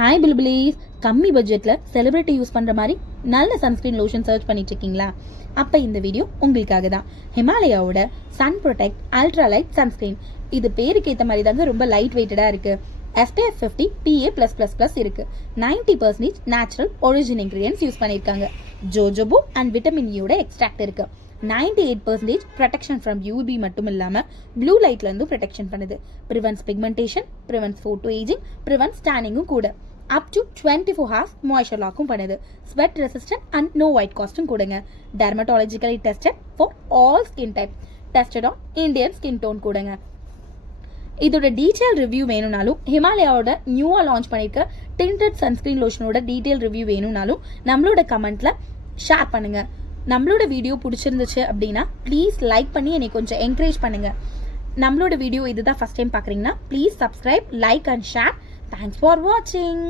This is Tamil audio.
ஹாய் பில்பிலீஸ், கம்மி பட்ஜெட்டில் செலிபிரிட்டி யூஸ் பண்ணுற மாதிரி நல்ல சன்ஸ்க்ரீன் லோஷன் சர்ச் பண்ணிட்டு இருக்கீங்களா? அப்போ இந்த வீடியோ உங்களுக்காக தான். ஹிமாலயாவோட sun protect ultra light sunscreen. இது பேருக்கு ஏற்ற மாதிரி தாங்க ரொம்ப லைட் வெயிட்டடாக இருக்குது. SPF 50 PA+++ இருக்குது. 90% நேச்சுரல் ஒரிஜின் இன்க்ரீடியன்ஸ் யூஸ் பண்ணியிருக்காங்க. ஜோஜோபோ அண்ட் விட்டமின் யோட எக்ஸ்ட்ராக்ட் இருக்குது. 98% ப்ரொடெக்ஷன் ஃப்ரம் UV மட்டும் இல்லாமல் ப்ளூ லைட்லேருந்தும் ப்ரொடெக்ஷன் பண்ணுது. Prevents pigmentation, prevents photo ageing, prevents டேனிங்கும் கூட. அப் டு 24 hours மாய்ஸ்சர் லாக்கும் பண்ணுது. Sweat resistant and no white காஸ்ட்டும் கூடங்க. Dermatologically tested for all skin type. Tested on Indian skin tone கூடங்க. இதோட டீட்டெயில் ரிவ்யூ வேணும்னாலும், ஹிமாலயாவோட நியூவாக லான்ச் பண்ணியிருக்க டிண்டட் சன்ஸ்க்ரீன் லோஷனோட டீட்டெயில் ரிவ்யூ வேணும்னாலும் நம்மளோட கமெண்ட்டில் ஷேர் பண்ணுங்கள். நம்மளோட வீடியோ பிடிச்சிருந்துச்சு அப்படின்னா ப்ளீஸ் லைக் பண்ணி என்னை கொஞ்சம் என்கரேஜ் பண்ணுங்கள். நம்மளோட வீடியோ இதுதான் ஃபஸ்ட் டைம் பார்க்குறீங்கன்னா please subscribe, like and share. Thanks for வாட்சிங்.